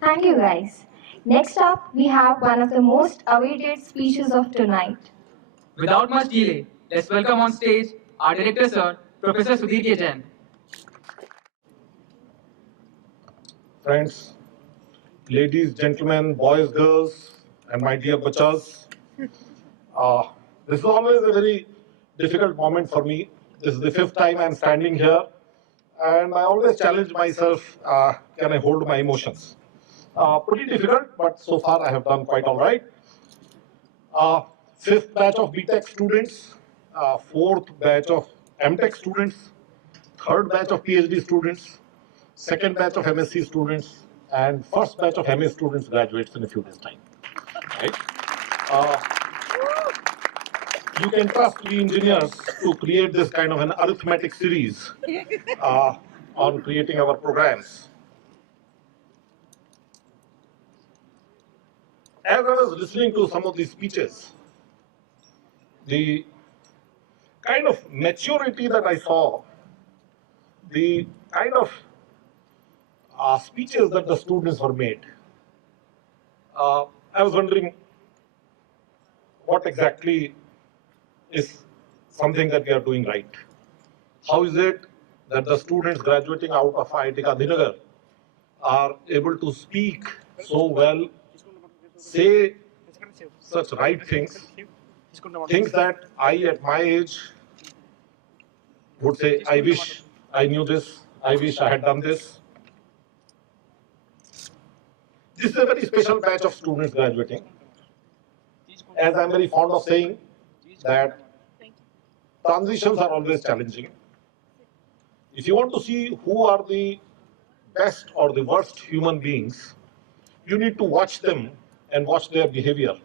Thank you, guys. Next up, we have one of the most awaited speeches of tonight. Without much delay, let's welcome on stage our director sir, Professor Sudhir K. Jain. Friends, ladies, gentlemen, boys, girls, and my dear bachas. Uh, this is always a very difficult moment for me. This is the fifth time I'm standing here, and I always challenge myself, can I hold my emotions? Pretty difficult, but so far I have done quite all right. Uh, Fifth batch of BTech students, fourth batch of MTech students, third batch of PhD students, second batch of MSc students, and first batch of MA students graduates in a few days' time. Right? Uh, you can trust we engineers to create this kind of an arithmetic series uh, on creating our programs. As I was listening to some of these speeches, the kind of maturity that I saw, the kind of speeches that the students were made, I was wondering what exactly is something that we are doing right. How is it that the students graduating out of IIT Gandhinagar are able to speak so well, say such right things that I at my age would say, I wish I knew this, I wish I had done this. This is a very special batch of students graduating. As I'm very fond of saying, that transitions are always challenging. If you want to see who are the best or the worst human beings, you need to watch them and watch their behavior.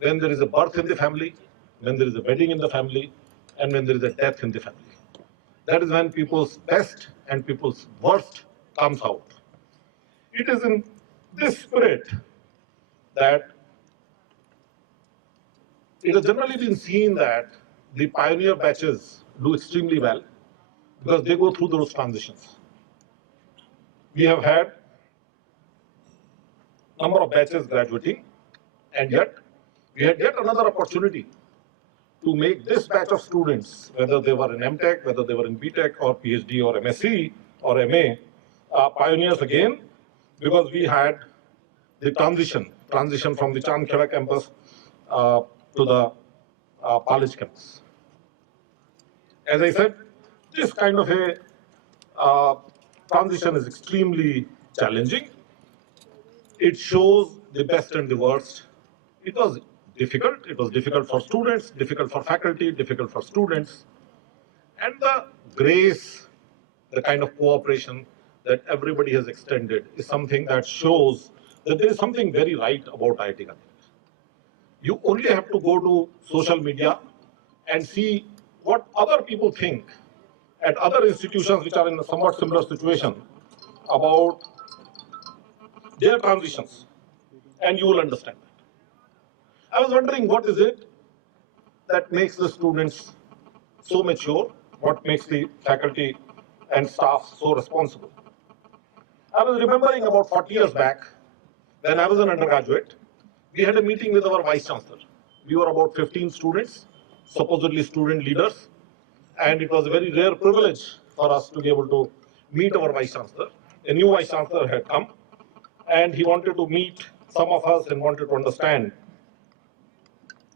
When there is a birth in the family, when there is a wedding in the family, and when there is a death in the family. That is when people's best and people's worst comes out. It is in this spirit that it has generally been seen that the pioneer batches do extremely well because they go through those transitions. We have had number of batches graduating, and yet we had yet another opportunity to make this batch of students, whether they were in MTech, whether they were in BTech or PhD or MSc or MA, pioneers again, because we had the transition from the Chandkheda campus to the Palej campus. As I said, this kind of a uh, transition is extremely challenging. It shows the best and the worst. It was difficult. It was difficult for students, difficult for faculty, difficult for students. And the grace, the kind of cooperation that everybody has extended is something that shows that there is something very right about IIT Gandhinagar. You only have to go to social media and see what other people think at other institutions which are in a somewhat similar situation about their transitions, and you will understand that. I was wondering what is it that makes the students so mature, what makes the faculty and staff so responsible. I was remembering about 40 years back, when I was an undergraduate, we had a meeting with our vice chancellor. We were about 15 students, supposedly student leaders, and it was a very rare privilege for us to be able to meet our vice chancellor. A new vice chancellor had come, and he wanted to meet some of us and wanted to understand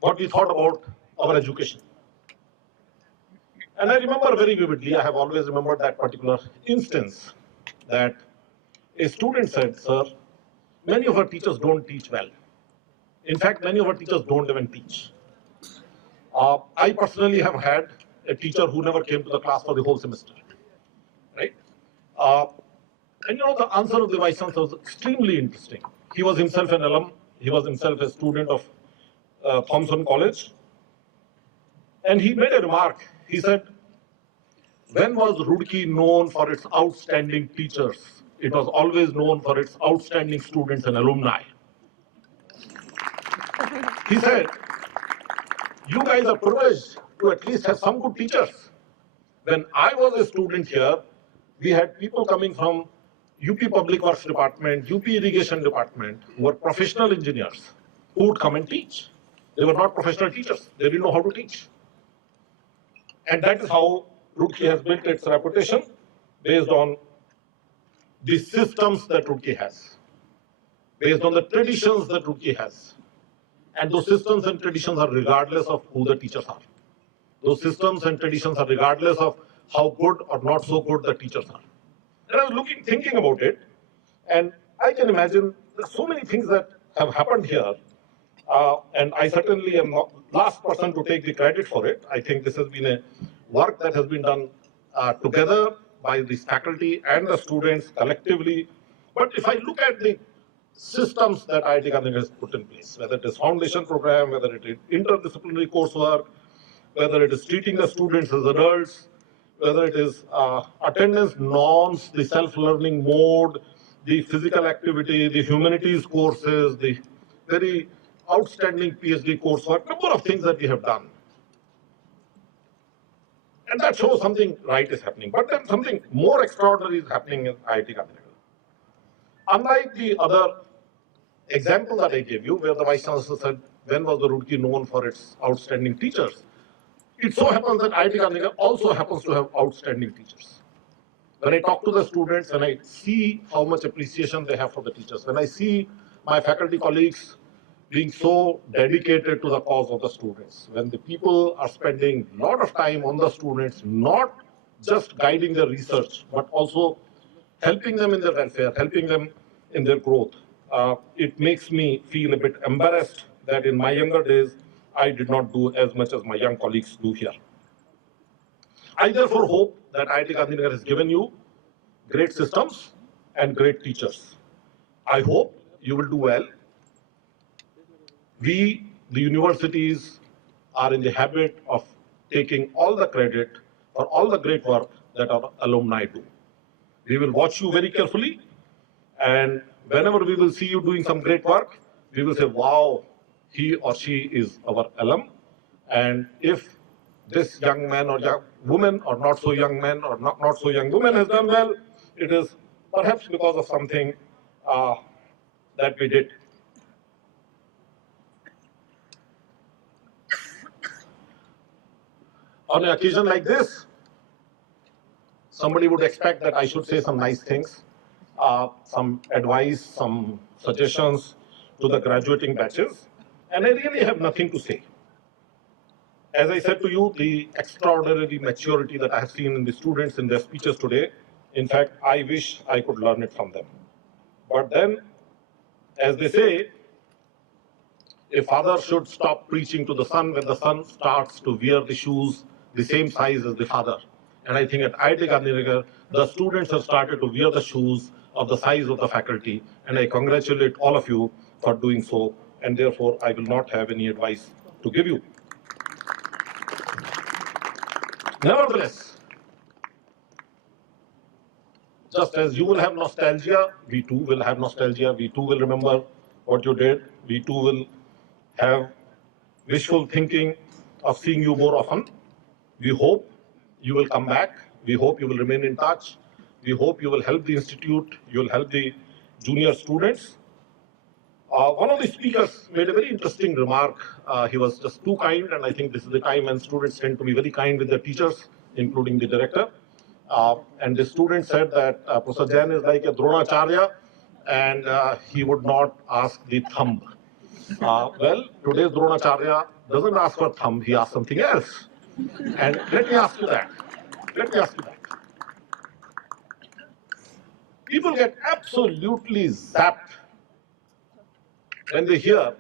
what we thought about our education. And I remember very vividly, I have always remembered that particular instance, that a student said, sir, many of our teachers don't teach well. In fact, many of our teachers don't even teach. I personally have had a teacher who never came to the class for the whole semester, right? Uh, and you know, the answer of the vice chancellor was extremely interesting. He was himself an alum. He was himself a student of Thompson College. And he made a remark. He said, when was Roorkee known for its outstanding teachers? It was always known for its outstanding students and alumni. He said, you guys are privileged to at least have some good teachers. When I was a student here, we had people coming from UP Public Works Department, UP Irrigation Department, who were professional engineers, who would come and teach. They were not professional teachers. They didn't know how to teach. And that is how Roorkee has built its reputation based on the systems that Roorkee has, based on the traditions that Roorkee has. And those systems and traditions are regardless of who the teachers are. Those systems and traditions are regardless of how good or not so good the teachers are. And I was thinking about it, and I can imagine there's so many things that have happened here. And I certainly am not last person to take the credit for it. I think this has been a work that has been done together by the faculty and the students collectively. But if I look at the systems that IIT Gandhinagar has put in place, whether it is foundation program, whether it is interdisciplinary coursework, whether it is treating the students as adults, whether it is attendance norms, the self-learning mode, the physical activity, the humanities courses, the very outstanding PhD coursework, number of things that we have done. And that shows something right is happening. But then something more extraordinary is happening in IIT Gandhinagar. Unlike the other example that I gave you, where the Vice Chancellor said, when was the Roorkee known for its outstanding teachers? It so happens that IIT Gandhinagar also happens to have outstanding teachers. When I talk to the students, when I see how much appreciation they have for the teachers, when I see my faculty colleagues being so dedicated to the cause of the students, when the people are spending a lot of time on the students, not just guiding their research, but also helping them in their welfare, helping them in their growth, it makes me feel a bit embarrassed that in my younger days, I did not do as much as my young colleagues do here. I therefore hope that IIT Gandhinagar has given you great systems and great teachers. I hope you will do well. We, the universities, are in the habit of taking all the credit for all the great work that our alumni do. We will watch you very carefully, and whenever we will see you doing some great work, we will say, wow, he or she is our alum. And if this young man or young woman or not so young man or not so young woman has done well, it is perhaps because of something that we did. On an occasion like this, somebody would expect that I should say some nice things, some advice, some suggestions to the graduating batches, and I really have nothing to say. As I said to you, the extraordinary maturity that I have seen in the students in their speeches today, in fact, I wish I could learn it from them. But then, as they say, a father should stop preaching to the son when the son starts to wear the shoes the same size as the father. And I think at IIT Gandhinagar, the students have started to wear the shoes of the size of the faculty, and I congratulate all of you for doing so, and therefore I will not have any advice to give you. Nevertheless, just as you will have nostalgia, we too will have nostalgia, we too will remember what you did, we too will have wishful thinking of seeing you more often. We hope you will come back. We hope you will remain in touch. We hope you will help the institute. You will help the junior students. One of the speakers made a very interesting remark. He was just too kind, and I think this is the time when students tend to be very kind with their teachers, including the director. And the student said that Professor Jain is like a Dronacharya, and he would not ask the thumb. Well, today's Dronacharya doesn't ask for thumb, he asks something else. And let me ask you that. People get absolutely zapped when they hear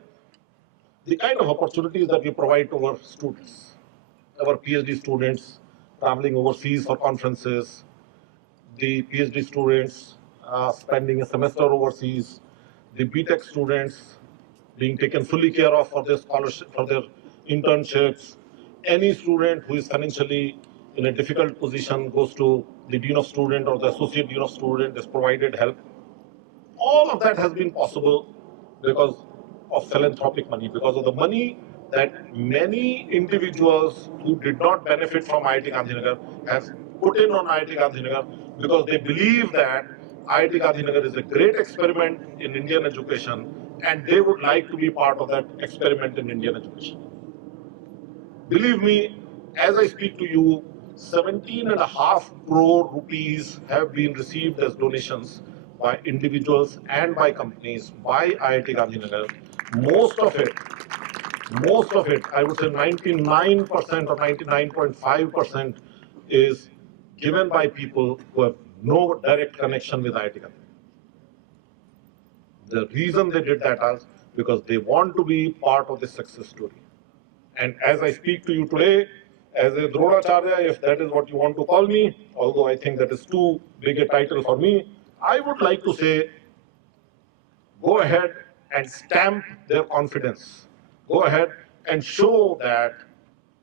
the kind of opportunities that we provide to our students, our PhD students traveling overseas for conferences, the PhD students spending a semester overseas, the BTech students being taken fully care of for their scholarship, for their internships. Any student who is financially in a difficult position goes to the Dean of Student or the Associate Dean of Student, is provided help. All of that has been possible because of philanthropic money, because of the money that many individuals who did not benefit from IIT Gandhinagar have put in on IIT Gandhinagar, because they believe that IIT Gandhinagar is a great experiment in Indian education, and they would like to be part of that experiment in Indian education. Believe me, as I speak to you, 17.5 crore rupees have been received as donations by individuals and by companies by IIT Gandhinagar. Most of it, I would say 99% or 99.5% is given by people who have no direct connection with IIT Gandhinagar. The reason they did that is because they want to be part of this success story. And as I speak to you today, as a Dronacharya, if that is what you want to call me, although I think that is too big a title for me, I would like to say, go ahead and stamp their confidence. Go ahead and show that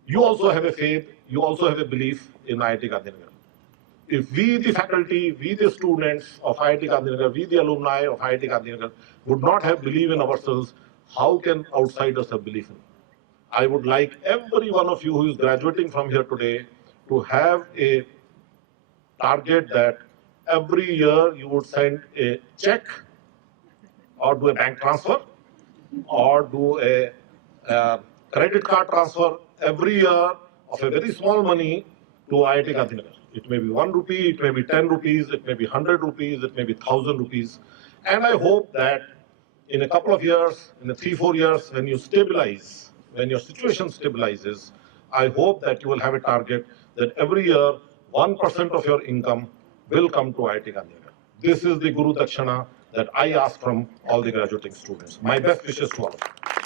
you also have a faith, you also have a belief in IIT Gandhinagar. If we, the faculty, we, the students of IIT Gandhinagar, we, the alumni of IIT Gandhinagar, would not have belief in ourselves, how can outsiders have belief in? I would like every one of you who is graduating from here today to have a target that every year you would send a check or do a bank transfer or do a credit card transfer every year of a very small money to IIT Gandhinagar. It may be 1 rupee, it may be 10 rupees, it may be 100 rupees, it may be 1,000 rupees. And I hope that in a couple of years, in 3-4 years, when you stabilize, when your situation stabilizes, I hope that you will have a target that every year 1% of your income will come to IIT Gandhinagar. This is the Guru Dakshana that I ask from all the graduating students. My best wishes to all of you.